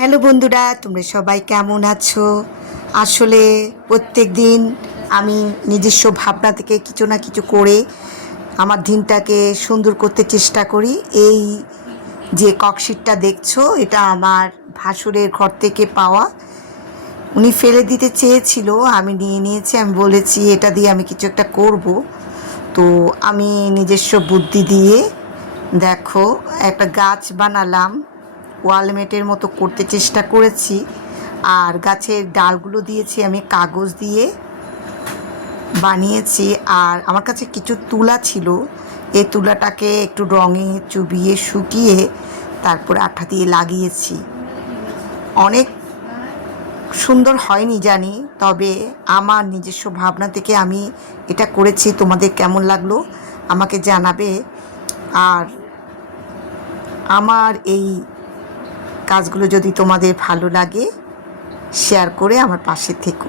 Hello বন্ধুরা, তোমরা সবাই কেমন আছো? আসলে প্রত্যেক দিন আমি নিজস্ব ভাবনা থেকে কিছু না কিছু করে আমার দিনটাকে সুন্দর করতে চেষ্টা করি। এই যে ককশিটটা দেখছো, এটা আমার ভাসুরের ঘর থেকে পাওয়া। উনি ফেলে দিতে চেয়েছিল, আমি নিয়ে নিয়েছি। আমি বলেছি এটা দিয়ে আমি কিছু একটা করব। তো আমি নিজস্ব বুদ্ধি দিয়ে দেখো একটা গাছ বানালাম, ওয়ালমেটের মতো করতে চেষ্টা করেছি। আর গাছের ডালগুলো দিয়েছি আমি কাগজ দিয়ে বানিয়েছি। আর আমার কাছে কিছু তুলা ছিল, এই তুলাটাকে একটু রঙে চুবিয়ে শুকিয়ে তারপরে আঠা দিয়ে লাগিয়েছি। অনেক সুন্দর হয়নি জানি, তবে আমার নিজস্ব ভাবনা থেকে আমি এটা করেছি। তোমাদের কেমন লাগলো আমাকে জানাবে। আর আমার এই কাজগুলো যদি তোমাদের ভালো লাগে, শেয়ার করে আমার পাশে থেকো।